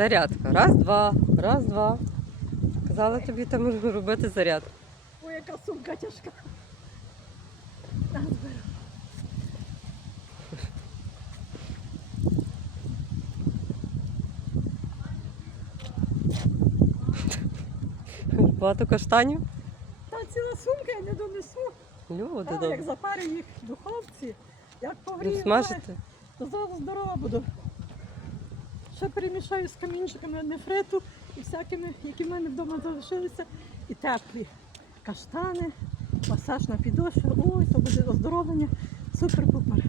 Зарядка. Раз, два, раз, два. Казала тобі там робити зарядку. Ой, яка сумка тяжка. Багато каштанів. Та ціла сумка я не донесу. Люди Та, як добре. запарю їх в духовці, як Ну, смажити. то зараз здорова буду. Ще перемішаю з камінчиками нефриту і всякими, які в мене вдома залишилися, і теплі каштани, масаж на підошву. Ой, то буде оздоровлення. Супер-пупер.